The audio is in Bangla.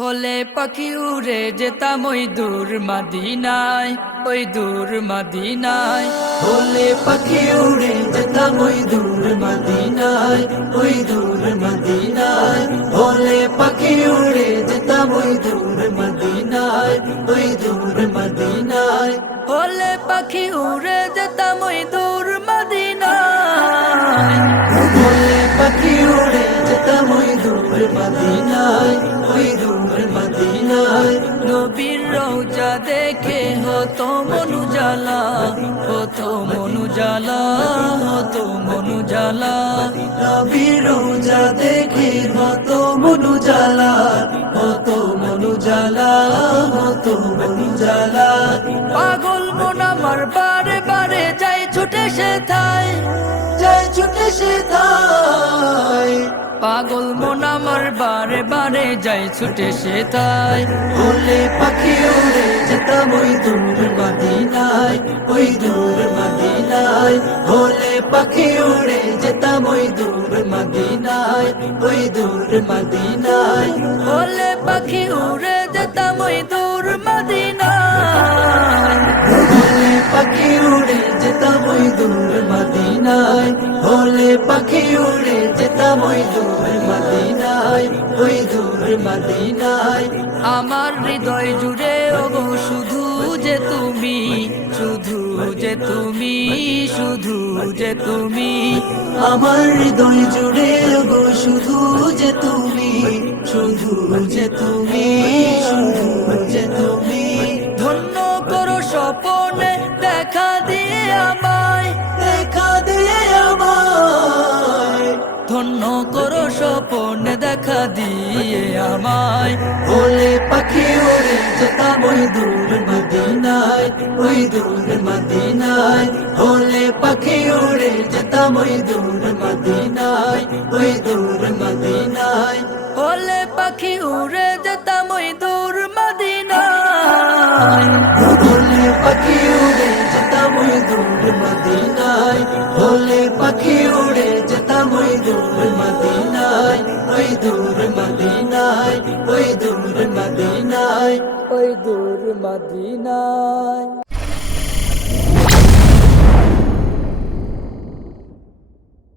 হলে পাখি উড়ে যেতাম ওই দূর মাদিনায়, ওই দূর মাদিনায়। হলে পাখি উড়ে যেতাম ওই দূর মদিনায়, ওই দূর মদিনায়। হলে পাখি উড়ে যেতাম ওই দূর মদিনায়, ওই দূর মদিনায়। হলে পাখি উড়ে যেতাম ওই দূর মাদিনায়। হলে পাখি উড়ে যেতাম ওই দূর মদিনায়, ওই দূর নবীর রৌজা দেখে হতো মনু জ্বালা, হতো মনু জ্বালা, হতো মনু জ্বালা। নবীর রোজা দেখে হতো মনু জ্বালা, হতো মনু জ্বালা, হতো মনু জ্বালা। পাগল মন আমার বারে বারে যাই ছুটে সে থাই যাই ছুটে সে তাই পাগল মন আমার বারে বারে যাই ছুটে সে তাই। ওলে পাখি উড়ে যেতাম ওই দূর মদিনায়, ওই দূর মদিনায়। ওলে পাখি উড়ে যেতাম ওই দূর মদিনায়, ওই দূর মদিনায়। ওলে পাখি উড়ে পাখি উড়ে যেতাম ওই দূর মদিনায়, ওই দূর মদিনায়। আমার হৃদয় জুড়ে, ওগো, শুধু যে তুমি, শুধু যে তুমি, শুধু যে তুমি। আমার হৃদয় জুড়ে গো শুধু যে তুমি, শুধু যে তুমি, শুধু যে তুমি। ধন্য করো স্বপনে, দেখা দিয়ে আমায় ধন্য করো স্বপন দেখা দিয়ে আমায়। বলে পাখি, ওরে যেতাম ওই দূর মদিনায় ওই দূর মদিনায়। হলে পাখি, ওরে যেতাম ওই দূর মদিনায় ওই দূর মদিনায়। হলে পাখি উড়ে যেতাম ওই দূর মদিনায়। যেতাম ওই দূর মদিনায় ওই দূর মদিনায় ওই দূর মদিনায় ওই দূর মদিনায়